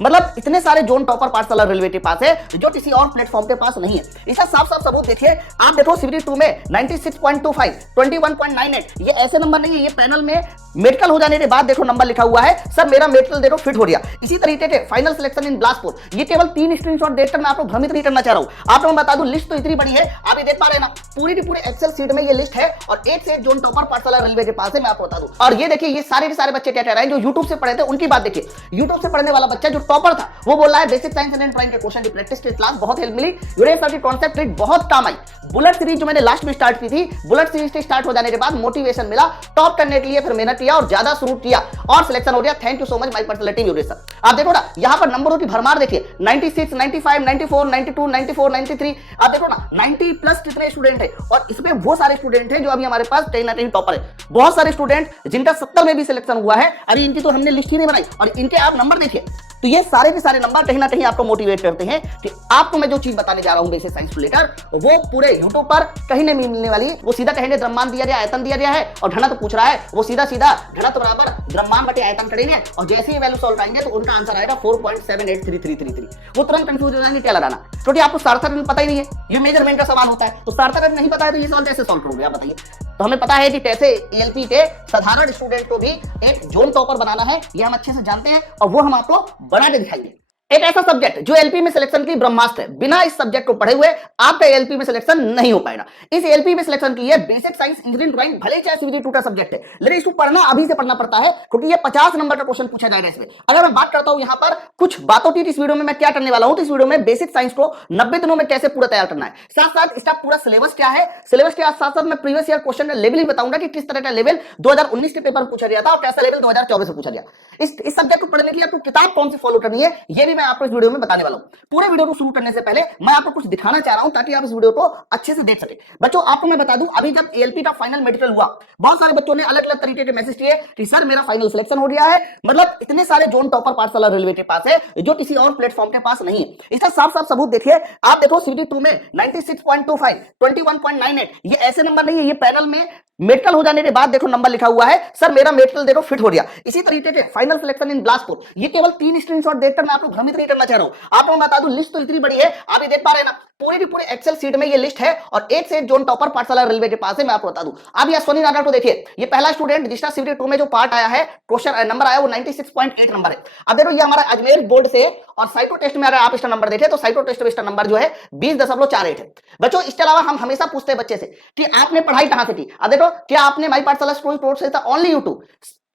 मतलब इतने सारे जोन टॉपर पाठशाला रेलवे के पास है जो किसी और प्लेटफॉर्म के पास नहीं है। इसका साफ साफ सबूत देखिए, आप देखो सीबीटी 2 में 96.25, 21.98, ये ऐसे नंबर नहीं है, ये पैनल में मेडिकल हो जाने के बाद देखो नंबर लिखा हुआ है, सर मेरा मेडिकल देखो फिट हो गया। इसी तरीके के फाइनल सिलेक्शन इन बिलासपुर, ये केवल 3 स्क्रीनशॉट देखकर मैं आपको भ्रमित नहीं करना चाह रहा हूं। आप लोगों को बता दूं, लिस्ट तो इतनी बड़ी है, आप ये देख पा रहे हैं ना, पूरी की पूरी एक्सेल सीट में ये लिस्ट है और 1 से 1 जोन टॉपर पाठशाला रेलवे के पास है, मैं आपको बता दूं। और ये देखिए, ये सारे के सारे बच्चे क्या कह रहे हैं जो यूट्यूब से पढ़े थे, उनकी बात देखिए। यूट्यूब से पढ़ने वाला बच्चा जो टॉपर था वो बोल रहा है बेसिक साइंस एंड ड्राइंग के क्वेश्चन की प्रैक्टिस की क्लास बहुत हेल्प मिली, यूरेस की कॉन्सेप्ट ट्रिक बहुत काम आई। बुलेट सीरीज जो मैंने लास्ट में स्टार्ट की थी, बुलेट सीरीज के स्टार्ट हो जाने के बाद मोटिवेशन मिला, टॉप करने के लिए फिर मेहनत किया और ज्यादा शुरू किया और सिलेक्शन हो गया। Thank you so much my personality urease. आप देखो ना, यहां पर नंबरों की भरमार देखिए, 96, 95, 94, 92, 94, 93। आप देखो ना, 90 प्लस कितने स्टूडेंट है और इसमें वो सारे स्टूडेंट हैं जो अभी हमारे पास कहीं ना कहीं टॉपर है। बहुत सारे स्टूडेंट जिनका 70 में भी सिलेक्शन हुआ है, अरे इनकी तो हमने लिस्ट ही नहीं बनाई और इनके आप नंबर देखिए। तो ये सारे के सारे नंबर कहीं ना कहीं आपको मोटिवेट करते हैं कि आपको मैं जो चीज बताने जा रहा हूं बेसिक साइंस को लेकर, वो पूरे यूट्यूब पर कहीं नहीं मिलने वाली। वो सीधा कहेंगे द्रव्यमान दिया गया, आयतन दिया गया है और घनत्व पूछ रहा है, वो सीधा सीधा घनत्व बराबर द्रव्यमान बटे आयतन करेंगे और जैसे ही वैल्यू सॉल्व करेंगे तो उनका आंसर आएगा 4.783333। वो तुरंत कंफ्यूज हो जाएंगे क्या लगाना, क्योंकि आपको सार्थक पता ही नहीं है, ये मेजरमेंट का सवाल होता है। तो सार्थक नहीं पता है तो ये सवाल कैसे सॉल्व करोगे आप बताइए। तो हमें पता है कि कैसे एएलपी के साधारण स्टूडेंट को भी एक जोन टॉपर बनाना है, ये हम अच्छे से जानते हैं और वो हम आपको बना के दिखाएंगे। एक ऐसा सब्जेक्ट जो एलपी में सिलेक्शन की ब्रह्मास्त्र है, बिना इस सब्जेक्ट को पढ़े हुए आपका एलपी में सिलेक्शन नहीं हो पाएगा। इस एलपी में सिलेक्शन की है बेसिक साइंस इंजीनियरिंग ड्राइंग, भले चाहे सीबीटी 2 का सब्जेक्ट है, लेकिन इसको पढ़ना अभी से पढ़ना पड़ता है क्योंकि ये 50 नंबर का क्वेश्चन पूछा जाएगा इसमें। अगर मैं बात करता हूं यहां पर कुछ बातों की, इस वीडियो में मैं क्या करने वाला हूं, तो इस वीडियो में बेसिक साइंस को 90 दिनों में कैसे पूरा तैयार करना है, साथ साथ इसका पूरा सिलेबस क्या है, सिलेबस के साथ साथ मैं प्रीवियस ईयर क्वेश्चन का लेवल भी बताऊंगा कि किस तरह का लेवल 2019 के पेपर में पूछा गया था और कैसा लेवल 2024 में पूछा गया। इस सब्जेक्ट को पढ़ने के लिए आपको किताब कौन सी फॉलो करनी है, ये भी मैं आपको इस वीडियो में बताने वाला हूं। पूरे वीडियो को शुरू करने से पहले मैं आपको कुछ दिखाना चाह रहा हूं ताकि आप इस वीडियो को अच्छे से देख सके। बच्चों आपको मैं बता दूं, अभी जब एएलपी का फाइनल मेडिकल हुआ, बहुत सारे बच्चों ने अलग अलग तरीके के मैसेज किए कि सर मेरा फाइनल सिलेक्शन हो गया है। मतलब इतने सारे जोन टॉपर पाठशाला रेलवे के पास है जो किसी और प्लेटफॉर्म के पास नहीं है। इसका साफ साफ सबूत देखिए, आप देखो सीबीटी 2 में 96.25, 21.98, ये ऐसे नंबर नहीं है, ये पैनल में मेडिकल हो जाने के बाद देखो नंबर लिखा हुआ है, सर मेरा मेडिकल देखो फिट हो गया। इसी तरीके से फाइनल सिलेक्शन इन बिलासपुर, ये केवल 3 स्क्रीनशॉट देखकर मैं आपको भ्रमित नहीं करना चाह रहा हूं। आप लोगों को बता दूं, लिस्ट तो इतनी बड़ी है, आप ये देख पा रहे हैं ना, पूरी की पूरी एक्सेल सीट में ये लिस्ट है और 1 से 1 जोन टॉपर पाठशाला रेलवे के पास है, मैं आपको बता दूं। अब ये अश्विनी नागर को देखिए, ये पहला स्टूडेंट जिसका सीबीटी 2 में जो पार्ट आया है, क्वेश्चन नंबर आया वो 96.8 नंबर है। अब देखो ये हमारा अजमेर बोर्ड से, और साइको टेस्ट में अगर आप इसका नंबर देखें तो साइको टेस्ट में इसका नंबर जो है 20.48 है। बच्चों इसके अलावा हम हमेशा पूछते हैं बच्चे से कि आपने पढ़ाई कहां से की। अब देखो, क्या आपने माई पाठशाला स्कूल कोर्स से था, ओनली यूट्यूब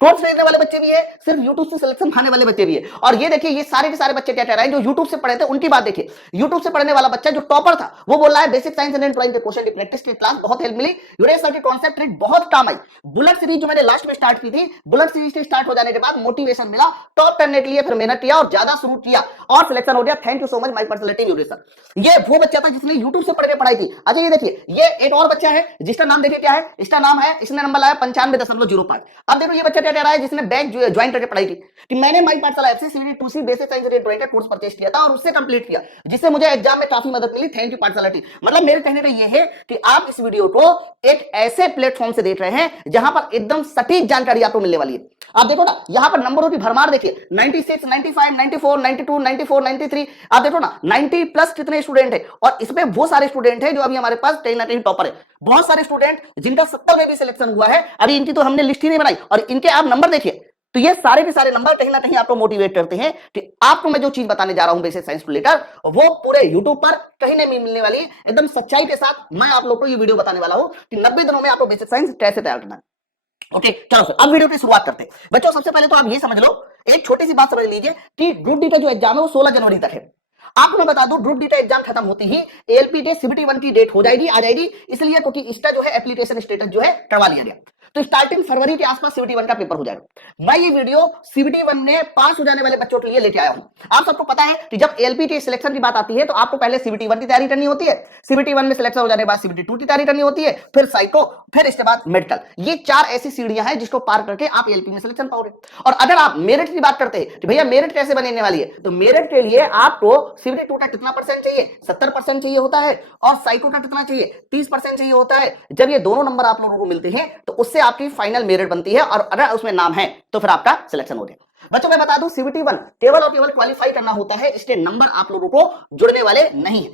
कोर्स देखने वाले बच्चे भी है, सिर्फ YouTube से सिलेक्शन खाने वाले बच्चे भी है। और ये देखिए, ये सारे के सारे बच्चे क्या कह रहे हैं जो YouTube से पढ़े थे, उनकी बात देखिए। YouTube से पढ़ने वाला बच्चा जो टॉपर था वो बोल रहा है बेसिक साइंस एंड ड्राइंग के क्वेश्चन की प्रैक्टिस की क्लास बहुत हेल्प मिली, यूरेस की कॉन्सेप्ट ट्रिक बहुत काम आई। बुलेट सीरीज जो मैंने लास्ट में स्टार्ट की थी, बुलेट सीरीज के स्टार्ट हो जाने के बाद मोटिवेशन मिला, टॉप करने के लिए फिर मेहनत किया और ज्यादा शुरू किया और सिलेक्शन हो गया। Thank you so much my personality urease. ये वो बच्चा था जिसने YouTube से पढ़ के पढ़ाई की। अच्छा ये देखिए, ये एक और बच्चा है जिसका नाम देखिए क्या है, इसका नाम है, इसने नंबर लाया 95.05। अब देखो ये बच्चा क्या कह रहा है जिसने बैक ज्वाइन करके पढ़ाई की कि मैंने माई पाठशाला ऐप से CBT 2 C basic science and drawing का कोर्स परचेज किया था और उससे कंप्लीट किया, जिससे मुझे एग्जाम में काफी मदद मिली। थैंक यू पाठशाला टीम। मतलब मेरे कहने का ये है कि आप इस वीडियो को एक ऐसे प्लेटफॉर्म से देख रहे हैं जहां पर एकदम सटीक जानकारी आपको मिलने वाली है। आप देखो ना, यहां पर नंबरों की भरमार देखिए, 96, 95, 94, 92, 94, 93। आप देखो ना, 90 प्लस कितने स्टूडेंट है और इसमें वो सारे स्टूडेंट है जो अभी हमारे पास कहीं ना कहीं टॉपर है। बहुत सारे स्टूडेंट जिनका 70 में भी सिलेक्शन हुआ है, अभी इनकी तो हमने लिस्ट ही नहीं बनाई और इनके आप नंबर देखिए। तो ये सारे के सारे नंबर कहीं ना कहीं आपको मोटिवेट करते हैं कि आपको मैं जो चीज बताने जा रहा हूं बेसिक साइंस को लेकर, वो पूरे यूट्यूब पर कहीं नहीं मिलने वाली। एकदम सच्चाई के साथ मैं आप लोग को ये वीडियो बताने वाला हूं कि 90 दिनों में आपको बेसिक साइंस कैसे तैयार करना है। ओके चलो सर, अब वीडियो की शुरुआत करते हैं। बच्चों सबसे पहले तो आप ये समझ लो, एक छोटी सी बात समझ लीजिए कि ग्रुप डी का जो एग्जाम है वो 16 जनवरी तक है। आपको मैं बता दूं, ग्रुप डी का एग्जाम खत्म होती ही एएलपी के सीबीटी 1 की डेट हो जाएगी, आ जाएगी, इसलिए क्योंकि इसका जो है एप्लीकेशन स्टेटस जो है करवा लिया गया। तो स्टार्टिंग फरवरी के आसपास सीबीटी 1 का पेपर हो जाएगा। मैं ये वीडियो सीबीटी 1 में पास हो जाने वाले बच्चों के लिए लेके आया हूं। आप सबको पता है कि जब एएलपी के सिलेक्शन की बात आती है तो आपको पहले सीबीटी 1 की तैयारी करनी होती है, सीबीटी 1 में सिलेक्शन हो जाने के बाद सीबीटी 2 की तैयारी करनी होती है, फिर साइको, फिर इसके बाद मेडिकल। ये 4 ऐसी सीढ़ियां हैं जिसको पार करके आप एएलपी में सिलेक्शन पाओगे। और अगर आप मेरिट की बात करते हैं कि भैया मेरिट कैसे बनने वाली है, तो मेरिट के लिए आपको सीबीटी 2 का कितना परसेंट चाहिए, 70% चाहिए होता है, और साइको का कितना चाहिए, 30% चाहिए होता है। जब ये दोनों नंबर आप लोगों को मिलते हैं तो उससे आपकी फाइनल मेरिट बनती है और अगर उसमें नाम है तो फिर आपका सिलेक्शन हो गया। बच्चों मैं बता दूं सीबीटी 1 केवल और केवल क्वालिफाई करना होता है, इसके नंबर आप लोगों को जुड़ने वाले नहीं है।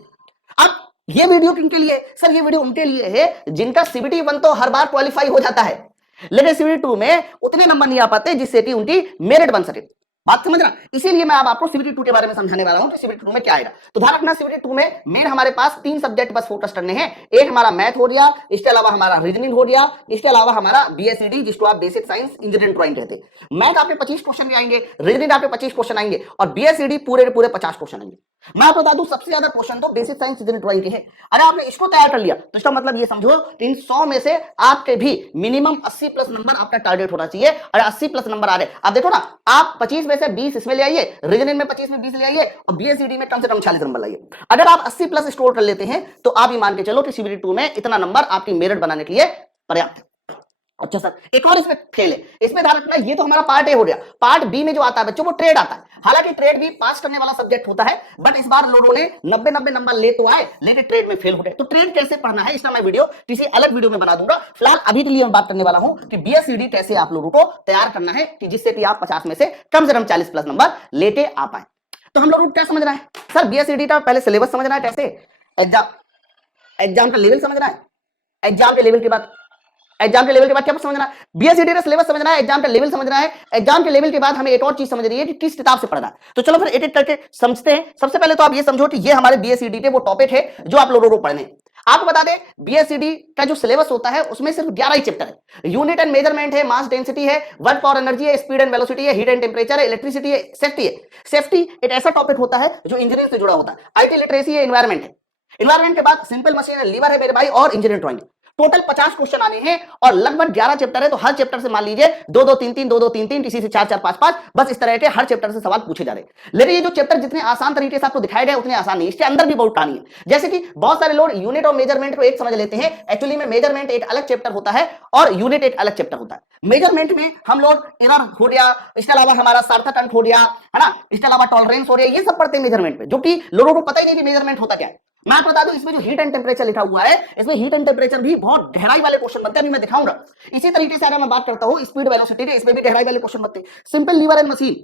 अब ये वीडियो किनके लिए? सर ये वीडियो उनके लिए है जिनका सीबीटी 1 तो हर बार क्वालिफाई हो जाता है, लेकिन सीबीटी 2 में उतने नंबर नहीं आ पाते जिससे कि उनकी मेरिट बन सके। बात समझना, इसीलिए मैं अब आपको सीबीटी 2 के बारे में समझाने वाला हूं कि सीबीटी 2 में क्या आएगा। तो ध्यान रखना सीबीटी 2 में मेन हमारे पास 3 सब्जेक्ट बस फोकस करने हैं। एक हमारा मैथ हो गया, इसके अलावा हमारा रीजनिंग हो गया, इसके अलावा हमारा बीएसईडी जिसको आप बेसिक साइंस इंजीनियरिंग ड्राइंग कहते हैं। मैथ आपके 25 क्वेश्चन आएंगे, रीजनिंग आपके 25 क्वेश्चन आएंगे और बीएसईडी पूरे 50 क्वेश्चन आएंगे। मैं आपको बता दूं सबसे ज्यादा क्वेश्चन तो बेसिक साइंस इंजीनियरिंग ड्राइंग के हैं। अरे आपने इसको तैयार कर लिया तो इसका मतलब ये समझो इन 100 में से आपके भी मिनिमम 80 प्लस नंबर आपका टारगेट होना चाहिए। अरे 80 प्लस नंबर आ रहे, आप देखो ना, आप 25 में से 20 इसमें ले आइए, रीजनिंग में 25 में 20 ले आइए और बीएसईडी में कम से कम 40 नंबर लाइए। अगर आप 80 प्लस स्कोर कर लेते हैं तो आप ये मान के चलो कि सीबीटी 2 में इतना नंबर आपकी मेरिट बनाने के लिए पर्याप्त है। अच्छा सर एक और इसमें फेल है, इसमें ध्यान रखना, ये तो हमारा पार्ट ए हो गया। पार्ट बी में जो आता है बच्चों वो ट्रेड आता है। हालांकि ट्रेड भी पास करने वाला सब्जेक्ट होता है, बट इस बार लोगों ने 90 नंबर ले तो आए लेकिन ट्रेड में फेल हो गए। तो ट्रेड कैसे पढ़ना है इसका मैं वीडियो किसी अलग वीडियो में बना दूंगा। फिलहाल अभी के लिए मैं बात करने वाला हूं कि बीएसईडी कैसे आप लोगों को तैयार करना है कि जिससे कि आप 50 में से कम 40 प्लस नंबर लेके आ पाए। तो हम लोगों को क्या समझना है सर? बीएसईडी का पहले सिलेबस समझना है, कैसे एग्जाम का लेवल समझना है, एग्जाम के लेवल के बाद क्या समझना है? बीएसईडी का सिलेबस समझना है, एग्जाम का लेवल समझना है। एग्जाम के लेवल के बाद हमें एक और चीज समझनी है कि किस किताब से पढ़ना है। तो चलो फिर एक एक करके समझते हैं। सबसे पहले तो आप ये समझो कि ये हमारे बीएसईडी के वो टॉपिक है जो आप लोगों को पढ़ने हैं। आपको बता दें बीएसईडी का जो सिलेबस होता है उसमें सिर्फ 11 ही चैप्टर है। यूनिट एंड मेजरमेंट है, मास डेंसिटी है, वर्क फॉर एनर्जी है, स्पीड एंड वेलोसिटी है, हीट एंड टेम्परेचर है, इलेक्ट्रिसिटी है, सेफ्टी है। सेफ्टी एक ऐसा टॉपिक होता है जो इंजीनियरिंग से जुड़ा होता है। आईटी लिटरेसी है, एनवायरमेंट है। एनवायरमेंट के बाद सिंपल मशीन है, लीवर है मेरे भाई, और इंजीनियरिंग ड्राइंग। टोटल 50 क्वेश्चन आने हैं और लगभग 11 चैप्टर है। तो हर चैप्टर से मान लीजिए 2-2 3-3 2-2 3-3 किसी से 4-4 5-5 बस इस तरह के हर चैप्टर से सवाल पूछे जा रहे हैं। लेकिन ये जो चैप्टर जितने आसान तरीके से आपको दिखाए गए उतने आसान नहीं, इसके अंदर भी बहुत कहानी है। जैसे कि बहुत सारे लोग यूनिट और मेजरमेंट को एक समझ लेते हैं, एक्चुअली में मेजरमेंट एक अलग चैप्टर होता है और यूनिट एक अलग चैप्टर होता है। मेजरमेंट में हम लोग एरर हो गया, इसके अलावा हमारा सार्थक अंक हो गया, है ना, इसके अलावा टॉलरेंस हो गया, ये सब पढ़ते हैं मेजरमेंट में, जो कि लोगों को पता ही नहीं कि मेजरमेंट होता क्या है। मैं आपको बता दूं इसमें जो हीट एंड टेम्परेचर लिखा हुआ है, इसमें हीट एंड टेम्परेचर भी बहुत गहराई वाले क्वेश्चन बनते हैं, अभी मैं दिखाऊंगा। इसी तरीके से अगर मैं बात करता हूं स्पीड वेलोसिटी के, इसमें भी गहराई वाले क्वेश्चन बनते हैं। सिंपल लीवर एंड मशीन,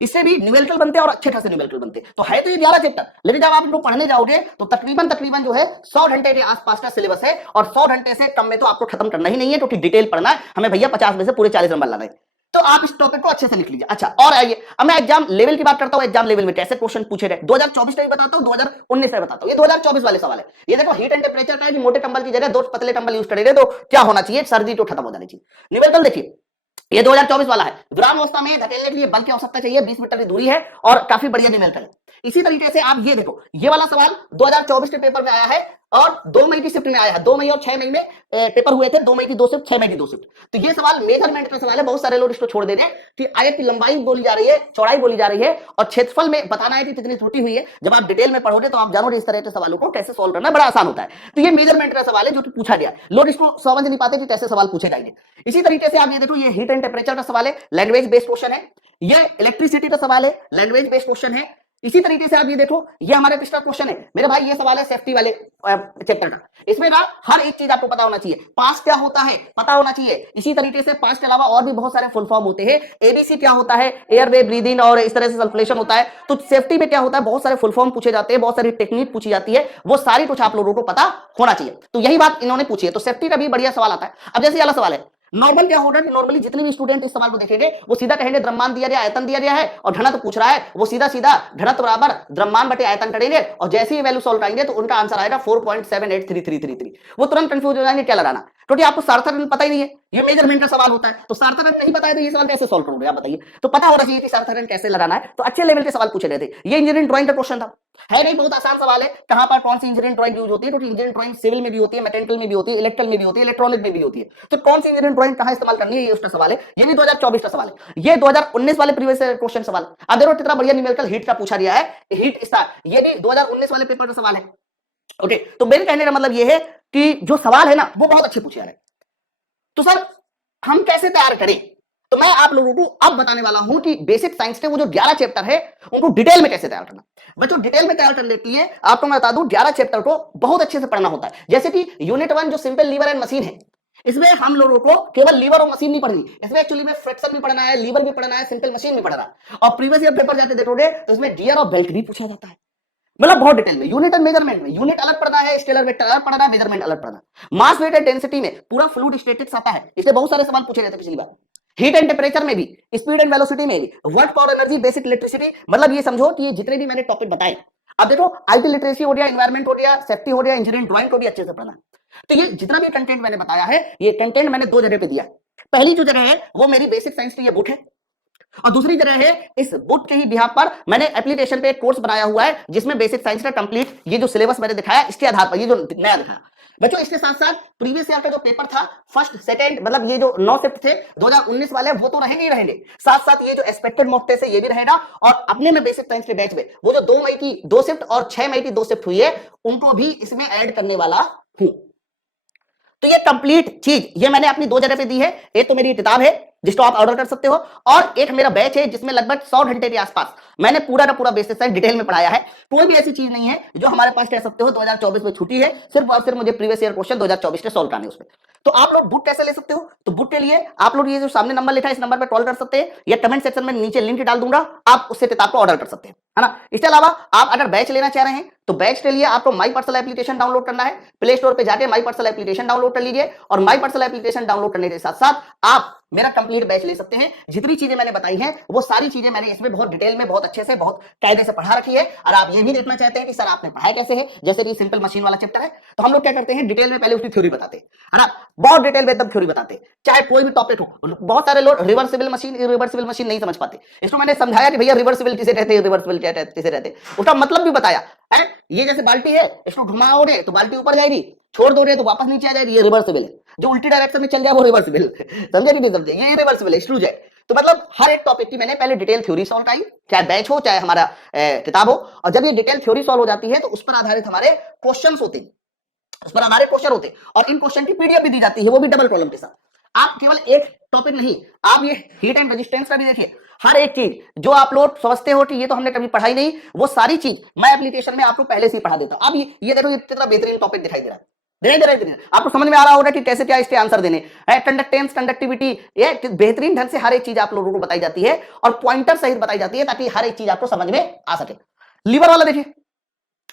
इससे भी न्यूमेरिकल बनते हैं और अच्छे खासे न्यूमेरिकल बनते हैं। तो है तो ये 11 चैप्टर, लेकिन जब आप इनको पढ़ने जाओगे तो तकरीबन जो है 100 घंटे के आसपास का सिलेबस है और 100 घंटे से कम में तो आपको खत्म करना ही नहीं है, क्योंकि डिटेल पढ़ना है हमें भैया। 50 में से पूरे 40 नंबर लाना है। तो आप इस टॉपिक को अच्छे से लिख लीजिए। अच्छा और आइए अब मैं एग्जाम लेवल की बात करता हूं। एग्जाम लेवल में कैसे क्वेश्चन पूछे गए 2024 का भी बताता हूं, 2019 का बताता हूं। ये 2024 वाले सवाल है। ये देखो हीट एंड टेम्परेचर का है कि मोटे कंबल की जगह 2 पतले कंबल यूज करेंगे तो क्या होना चाहिए, सर्दी तो खत्म हो जानी चाहिए। न्यूमेरिकल देखिए ये 2024 वाला है। विराम अवस्था में धकेलने के लिए बल की आवश्यकता चाहिए, 20 मीटर की दूरी है और काफी बढ़िया न्यूमेरिकल है। इसी तरीके से आप ये देखो, ये वाला सवाल 2024 के पेपर में आया है और 2 मई की शिफ्ट में आया है। 2 मई और 6 मई में पेपर हुए थे, 2 मई की 2 शिफ्ट, 6 मई की 2 शिफ्ट। तो ये सवाल मेजरमेंट का सवाल है। बहुत सारे लोग इसको छोड़ दे रहे हैं कि आयत की लंबाई बोली जा रही है, चौड़ाई बोली जा रही है और क्षेत्रफल में बताना है कि कितनी त्रुटि हुई है। जब आप डिटेल में पढ़ोगे तो आप जानोगे इस तरह के सवालों को कैसे सोल्व करना बड़ा आसान होता है। तो ये मेजरमेंट का सवाल है जो कि पूछा गया। लोग इसको समझ नहीं पाते कि कैसे सवाल पूछे जाएंगे। इसी तरीके से आप ये देखो, ये हीट एंड टेम्परेचर का सवाल है, लैंग्वेज बेस्ड क्वेश्चन है। ये इलेक्ट्रिसिटी का सवाल है, लैंग्वेज बेस्ड क्वेश्चन है। इसी तरीके से आप ये देखो, ये हमारे किसका क्वेश्चन है मेरे भाई, ये सवाल है सेफ्टी वाले चैप्टर का। इसमें ना हर एक चीज आपको पता होना चाहिए। पास क्या होता है पता होना चाहिए। इसी तरीके से पास के अलावा और भी बहुत सारे फुल फॉर्म होते हैं। एबीसी क्या होता है, एयरवे ब्रीदिंग और इस तरह से सर्कुलेशन होता है। तो सेफ्टी में क्या होता है, बहुत सारे फुल फॉर्म पूछे जाते हैं, बहुत सारी टेक्निक पूछी जाती है, वो सारी कुछ आप लोगों को पता होना चाहिए। तो यही बात इन्होंने पूछी है। तो सेफ्टी का भी बढ़िया सवाल आता है। अब जैसे वाला सवाल है नॉर्मल, क्या होगा कि नॉर्मली जितने भी स्टूडेंट इस सवाल को देखेंगे वो सीधा कहेंगे द्रव्यमान दिया गया, आयतन दिया गया है और घनत्व पूछ रहा है, वो सीधा घनत्व बराबर द्रव्यमान बटे आयतन करेंगे और जैसे ही वैल्यू सॉल्व करेंगे तो उनका आंसर आएगा 4.783333। वो तुरंत कंफ्यूज हो जाएंगे क्या लगाना, क्योंकि आपको सार्थक अंक पता ही नहीं है। ये मेजरमेंट का सवाल होता है, तो सार्थक अंक नहीं पता है तो ये सवाल कैसे सॉल्व करोगे आप बताइए। तो पता होना चाहिए कि सार्थक अंक कैसे लगाना है। तो अच्छे लेवल के सवाल पूछे गए थे। ये इंजीनियरिंग ड्राइंग का क्वेश्चन था, है नहीं, बहुत आसान सवाल है। कहां पर कौन सी इंजीनियरिंग ड्राइंग यूज होती है, क्योंकि इंजीनियरिंग ड्राइंग सिविल में भी होती है, मैकेनिकल में भी होती है, इलेक्ट्रिकल में भी होती है, इलेक्ट्रॉनिक में भी होती है। तो कौन सी इंजीनियरिंग ड्राइंग कहां इस्तेमाल करनी है, ये उसका सवाल है। ये भी 2024 का सवाल है। ये 2019 वाले प्रीवियस क्वेश्चन सवाल। अब देखो कितना बढ़िया न्यूमेरिकल हीट का पूछा गया है, हीट स्टार, ये भी 2019 वाले पेपर का सवाल है। ओके, तो मेरे कहने का मतलब ये है कि जो सवाल है ना वो बहुत अच्छे पूछे जा रहे हैं। तो सर हम कैसे तैयार करें, तो मैं आप लोगों को अब बताने वाला हूं कि बेसिक साइंस के वो जो 11 चैप्टर है उनको डिटेल में कैसे तैयार करना। बच्चों डिटेल में तैयार करने के लिए आपको मैं बता दूं 11 चैप्टर को बहुत अच्छे से पढ़ना होता है। जैसे कि यूनिट 1 जो सिंपल लीवर एंड मशीन है, इसमें हम लोगों को केवल लीवर और मशीन नहीं पढ़नी, इसमें एक्चुअली में फ्रैक्शन भी पढ़ना है, लीवर भी पढ़ना है, सिंपल मशीन भी पढ़ना है। और प्रीवियस ईयर पेपर जाते देखोगे तो इसमें गियर और बेल्ट भी पूछा जाता है, मतलब बहुत डिटेल में। यूनिट एंड मेजरमेंट में यूनिट अलग पढ़ना है, स्केलर वेक्टर अलग पढ़ना है, मेजरमेंट अलग पढ़ना है। मास वेट एंड डेंसिटी में पूरा फ्लूइड स्टैटिक्स आता है, इससे बहुत सारे सवाल पूछे जाते पिछली बार। हीट एंड टेम्परेचर में भी, स्पीड एंड वेलोसिटी में भी, work power energy, basic electricity, मतलब ये समझो कि ये जितने भी मैंने टॉपिक बताए। अब देखो आईटी लिटरेसी हो गया, एनवायरमेंट हो गया, सेफ्टी हो गया, इंजीनियरिंग ड्राइंग को भी अच्छे से पढ़ना। तो ये जितना भी कंटेंट मैंने बताया है, ये कंटेंट मैंने दो जगह पे दिया। पहली जो जगह है वो मेरी बेसिक साइंस की ये बुक है, और दूसरी जगह है इस बुक के ही बिहाफ पर मैंने एप्लीकेशन पे एक कोर्स बनाया हुआ है जिसमें बेसिक साइंस का कंप्लीट ये जो सिलेबस मैंने दिखाया इसके आधार पर ये जो नया दिखाया बच्चों। इसके साथ साथ प्रीवियस ईयर का जो पेपर था फर्स्ट सेकंड, मतलब ये जो 9 शिफ्ट थे 2019 वाले, वो तो रहेंगे ही रहेंगे। साथ साथ ये जो एक्सपेक्टेड मॉक टेस्ट है ये भी रहेगा, और अपने में बेसिक साइंस के बैच में वो जो 2 मई की 2 शिफ्ट और 6 मई की 2 शिफ्ट हुई है उनको भी इसमें ऐड करने वाला हूं। तो ये कंप्लीट चीज ये मैंने अपनी 2 जगह पे दी है। एक तो मेरी किताब है जिसको आप ऑर्डर कर सकते हो, और एक मेरा बैच है जिसमें लगभग 100 घंटे के आसपास मैंने पूरा का पूरा बेसिक साइंस डिटेल में पढ़ाया है। कोई भी ऐसी चीज नहीं है जो हमारे पास कह सकते हो 2024 में छुट्टी है, सिर्फ और सिर्फ मुझे प्रीवियस ईयर क्वेश्चन 2024 के सॉल्व करने उसमें। तो आप लोग बुक कैसे ले सकते हो? तो बुक के लिए आप लोग ये जो सामने नंबर लिखा है इस नंबर पे कॉल कर सकते हैं, या कमेंट सेक्शन में नीचे लिंक डाल दूंगा, आप उससे किताब को ऑर्डर कर सकते हैं, है ना। इसके अलावा आप अगर बैच लेना चाह रहे हैं तो बैच के लिए आपको माई पर्सनल एप्लीकेशन डाउनलोड करना है। प्ले स्टोर पे जाके माई पर्सनल एप्लीकेशन डाउनलोड कर लीजिए, और माई पर्सनल एप्लीकेशन डाउनलोड करने के साथ साथ आप मेरा कंप्लीट बैच ले सकते हैं। जितनी चीजें मैंने बताई हैं वो सारी चीजें मैंने इसमें बहुत डिटेल में, बहुत अच्छे से, बहुत कायदे से पढ़ा रखी है। और आप ये भी देखना चाहते हैं कि सर आपने पढ़ाया कैसे है, जैसे कि सिंपल मशीन वाला चैप्टर है तो हम लोग क्या करते हैं डिटेल में पहले उसकी थ्योरी बताते हैं, है ना, बहुत डिटेल में एकदम थ्योरी बताते हैं, चाहे कोई भी टॉपिक हो। बहुत सारे लोग रिवर्सिबल मशीन, इरिवर्सिबल मशीन नहीं समझ पाते, इसको मैंने समझाया कि भैया रिवर्सिबल किसे कहते हैं, रिवर्सिबल किसे कहते हैं, उसका मतलब भी बताया है। ये जैसे बाल्टी है, इसको घुमाओगे तो बाल्टी ऊपर जाएगी, छोड़ दोगे तो वापस नीचे आ जाएगी, ये रिवर्सिबल है। जो उल्टी डायरेक्शन में चल जाए वो रिवर्सिबल, समझे कि नहीं समझे, ये रिवर्सिबल है, स्क्रूज है। तो मतलब हर एक टॉपिक की मैंने पहले डिटेल थ्योरी सॉल्व कराई, चाहे बैच हो चाहे हमारा किताब हो। और जब ये डिटेल थ्योरी सॉल्व हो जाती है तो उस पर आधारित हमारे क्वेश्चंस होते हैं, उस पर हमारे क्वेश्चन होते हैं, और इन क्वेश्चन की पीडीएफ भी दी जाती है, वो भी डबल कॉलम के साथ। आप केवल एक टॉपिक नहीं, आप ये हीट एंड रेजिस्टेंस का भी देखिए, हर एक चीज जो आप लोग समझते हो कि ये तो हमने कभी पढ़ाई नहीं, वो सारी चीज मैं एप्लीकेशन में आपको पहले से ही पढ़ा देता हूं। अब ये देखो, ये कितना बेहतरीन टॉपिक दिखाई दे रहा है, आपको समझ में आ रहा होगा कि कैसे क्या इसके आंसर देने हैं। कंडक्टेंस, कंडक्टिविटी, ये बेहतरीन ढंग से हर एक चीज आप लोगों को बताई जाती है, और पॉइंटर सहित बताई जाती है ताकि हर एक चीज आपको समझ में आ सके। लीवर वाला देखिए,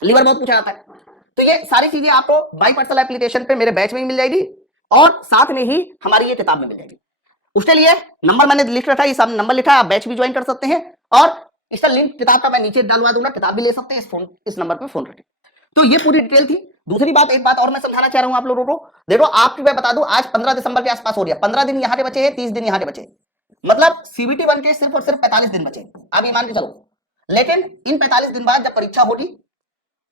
लीवर बहुत पूछा जाता है, तो ये सारी चीजें आपको बाई पर्सनल एप्लीकेशन पे मेरे बैच में ही मिल जाएगी, और साथ में ही हमारी ये किताब में मिल जाएगी। उसके लिए नंबर मैंने लिख रखा है, ये सामने नंबर लिखा है, आप बैच भी ज्वाइन कर सकते हैं, और इसका लिंक किताब का मैं नीचे डालवा दूंगा, किताब भी ले सकते हैं, इस नंबर पे फोन रखें। तो ये पूरी डिटेल थी। दूसरी बात, एक बात और मैं समझाना चाह रहा हूं आप लोगों को। देखो आपको मैं बता दूं, आज 15 दिसंबर के आसपास हो गया, 15 दिन यहाँ के बचे हैं, 30 दिन यहाँ के बचे, मतलब सीबीटी 1 के सिर्फ और सिर्फ 45 दिन बचे, आप ये मान के चलो। लेकिन इन 45 दिन बाद जब परीक्षा होगी,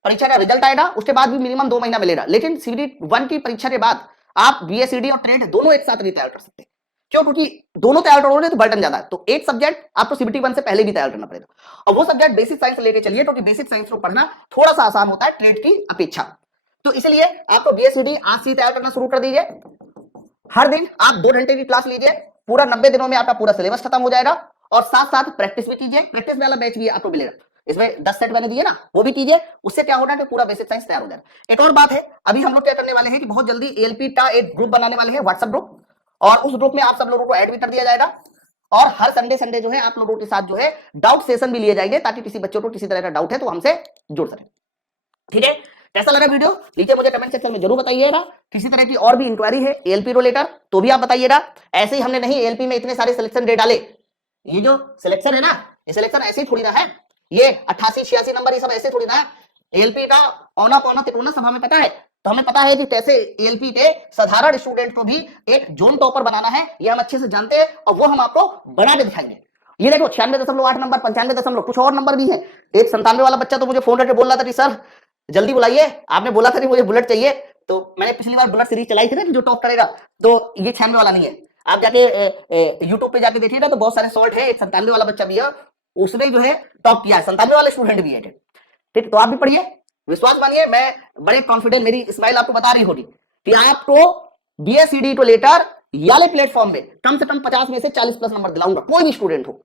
परीक्षा का रिजल्ट आएगा, उसके बाद भी मिनिमम 2 महीना मिलेगा। लेकिन सीबीटी 1 की परीक्षा के बाद आप बीएसईडी और ट्रेड दोनों एक साथ नहीं तैयार कर सकते। क्यों? क्योंकि दोनों तैयार करोगे तो बर्डन ज्यादा है, तो एक सब्जेक्ट आपको सीबीटी 1 से पहले भी तैयार करना पड़ेगा, और वो सब्जेक्ट बेसिक साइंस लेके चलिए, क्योंकि बेसिक साइंस को पढ़ना थोड़ा सा आसान होता है ट्रेड की अपेक्षा। तो इसलिए आपको बीएसईडी आज से तैयार करना शुरू कर दीजिए। हर दिन आप 2 घंटे की क्लास लीजिए, पूरा 90 दिनों में आपका पूरा सिलेबस खत्म हो जाएगा, और साथ साथ प्रैक्टिस भी कीजिए। प्रैक्टिस वाला बैच भी आपको मिलेगा, इसमें 10 सेट मैंने दिए ना, वो भी कीजिए। उससे क्या होगा कि पूरा बेसिक साइंस तैयार हो जाएगा। एक और बात है, अभी हम लोग क्या करने वाले हैं कि बहुत जल्दी एएलपी का एक ग्रुप बनाने वाले हैं, व्हाट्सएप ग्रुप, और उस ग्रुप में आप सब लोगों को ऐड भी कर दिया जाएगा, और हर संडे जो है आप लोगों के साथ जो है डाउट सेशन भी लिए जाएंगे, ताकि किसी बच्चों को किसी तरह का डाउट है तो हमसे जुड़ सके। ठीक है, कैसा लगा वीडियो नीचे मुझे कमेंट सेक्शन में जरूर बताइएगा। किसी तरह की और भी इंक्वायरी है एएलपी रिलेटेड तो भी आप बताइएगा। ऐसे ही हमने नहीं एएलपी में इतने सारे सिलेक्शन दे डाले, ये जो सिलेक्शन है ना, ये सिलेक्शन ऐसे ही थोड़ी ना है, ये 88 86 नंबर ये सब ऐसे थोड़ी ना। एएलपी का औना पौना तिकोना सब हमें पता है, तो हमें पता है कि कैसे एएलपी के साधारण स्टूडेंट को भी एक जोन टॉपर बनाना है, ये हम अच्छे से जानते हैं, और वो हम आपको बना के दिखाएंगे। ये देखो 96.8 नंबर, 95 कुछ और नंबर भी है। एक 97 वाला बच्चा तो मुझे फोन करके बोल रहा था कि सर जल्दी बुलाइए, आपने बोला था कि मुझे बुलेट चाहिए, तो मैंने पिछली बार बुलेट सीरीज चलाई थी ना कि जो टॉप करेगा, तो ये 96 वाला नहीं है। आप जाके यूट्यूब पे जाके देखिएगा तो बहुत सारे शॉर्ट है, एक 97 वाला बच्चा भी है, उसने जो है टॉप किया, 97 वाले स्टूडेंट भी है। ठीक, तो आप भी पढ़िए, विश्वास मानिए, मैं बड़े कॉन्फिडेंट, मेरी स्माइल आपको बता रही होगी कि आपको बीएसईडी को लेकर वाले प्लेटफॉर्म में कम से कम 50 में से 40 प्लस नंबर दिलाऊंगा, कोई भी स्टूडेंट हो,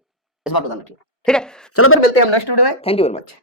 इस बात को ध्यान रखिए। ठीक है, चलो फिर मिलते हैं हम नेक्स्ट वीडियो में। Thank you very much.